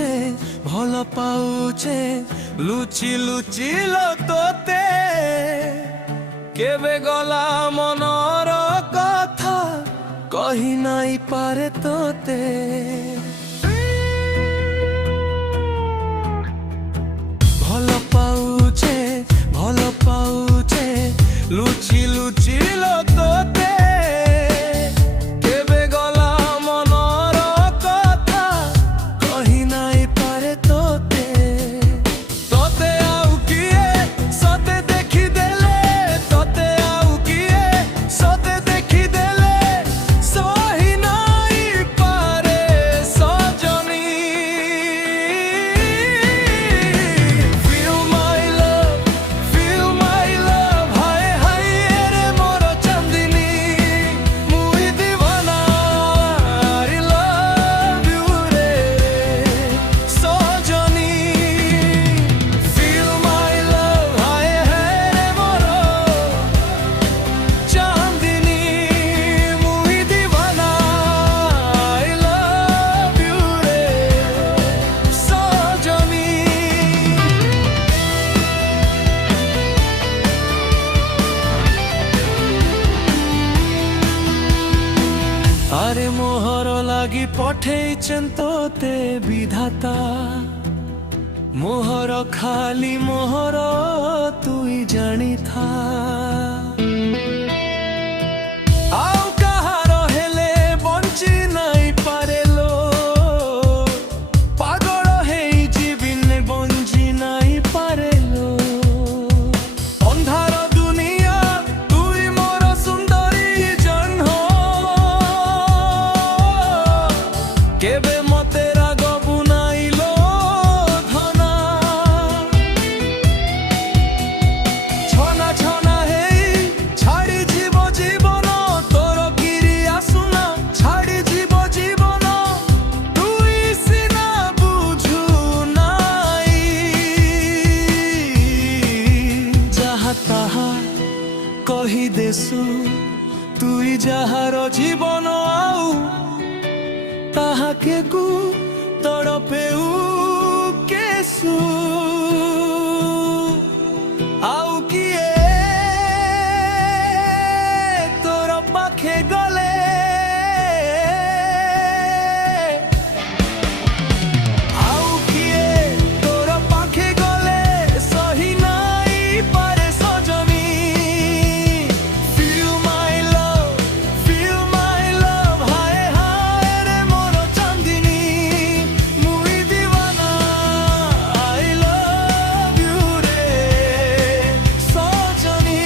ପାଉଛେ ଭଲ ପାଉଛେ ଲୁଚି ଲୁଚି ଲୋ ତୋତେ କେବେ ଗଲା ମନର କଥା କହି ନାଇଁ ପାରେ ତୋତେ ଭଲ ପାଉଛେ ଲୁଚି ଲୁଚି ଲୋ ତୋତେ କେବେ ଗଲା ମନର କଥା କହି ନାଇଁ ପାରେ ତୋତେ ତୋତେ ଆଉ କିଏ ସତେ ଦେଖିଦେଲେ ତୋତେ ଆଉ କିଏ ସତେ ଦେଖିଦେଲେ ସହି ନାଇଁ ପାରେ ସଜନୀ Feel my love हाय हाय रे मोर चांदनी मुई दीवाना I love you रे सजनी Feel my love हाय हाय रे मोर चांदनी मुई दीवाना I love you रे सजनी আরে মোহর লাগি পঠেইছেন তোতে বিধাতা মোহর খালি মোহর তুই জানিথা আও কাহার হেলে বঞ্চি নাই পারেলো পাগল হেই জীবিনে বঞ্চি নাই পারেলো অন্ধার দুনিয়া তুই মোর সুন্দরী জহ্ন কেবে মতে রাগ বুনাইলো ধনা ছনা ছনা হেই ছাড়ি জীব জীবন তোর গিরি আসুনা ছাড়ি জীব জীবন তুই সিনা বুঝু নাই যাহা তাহা কহি দেসু তুই যাহার জীবন আউ তাহাকে কু তড়পেউ কেসু আউ কিয়ে তোর পাখে গলে আউ কিয়ে তোর পাখে গলে সহি নাই পারে সজনী Feel my love হায় হায় রে মোর চাঁদনী মুই দিওয়ানা I love you রে সজনী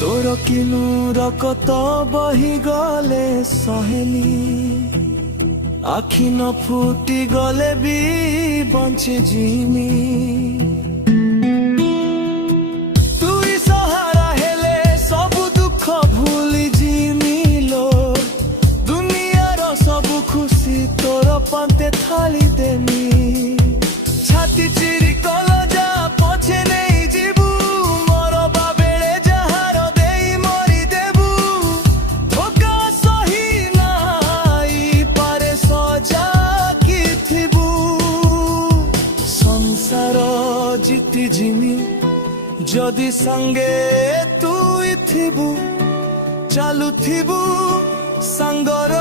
তোর কিনু রকত বহি গলে সহেলি আখি ন ফুটি গলে বি বঞ্চি জিমি তুই সহারা হেলে সবু দুঃখ ভুলি জিমিলো দুনিয়ার সবু খুশি তোর পান্তে থালি দেমি ছাতি চিরি কলজা পছে নেই ଯିବୁ ମରବା ବେଳେ ଯାହାର ଦେଇ ମରି ଦେବୁ ଧୋକା ସହି ନାଇ ପାରେ ସଜା କି ଥିବୁ ସଂସାର ଜିତି ଜିମି ଯଦି ସାଙ୍ଗେ ତୁଇ ଥିବୁ ଚାଲୁଥିବୁ ସାଙ୍ଗର